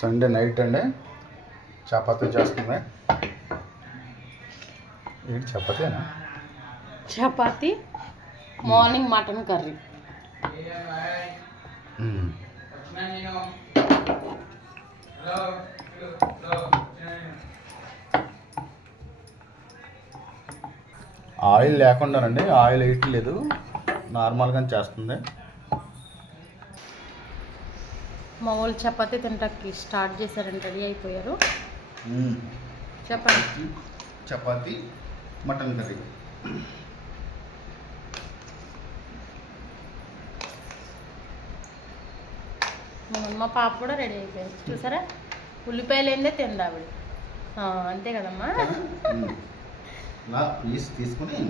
Sunday night అండి చపాతీ చేస్తుంది. ఏంటి చపాతీనా? Chapati, morning mutton curry. Oil లేకుండానండి, ఆయిల్ వేయట్లేదు, నార్మల్గానే చేస్తుంది. మా వాళ్ళు చపాతీ తింటాకి స్టార్ట్ చేశారంటే రెడీ అయిపోయారు. చెప్పండి. Chapati mutton curry. మా పాప కూడా రెడీ అయిపోయింది చూసారా. ఉల్లిపాయలు ఏందే తింది ఆవిడ. అంతే కదమ్మా. పీస్ తీసుకుని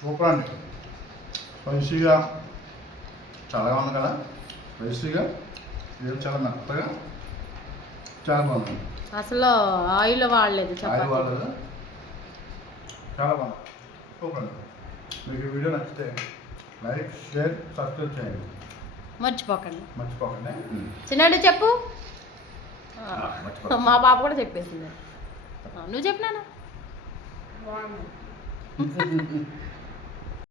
సూపర్ అండి. స్పైసీగా చల్లగా ఉంది కదా, స్పైసీగా ఇది చాలా మెత్తగా చాలా బాగుంది. అసలు ఆయిల్ వాడలేదు, ఆయిల్ వాడలేదు, చాలా బాగుంది. సూపర్ అండి. మీకు వీడియో నచ్చితే లైక్, షేర్, సబ్స్క్రైబ్ చేయండి. మర్చిపోకండి. చిన్నాడు చెప్పు. మా పాప కూడా చెప్పేసింది. నువ్వు చెప్పినాను.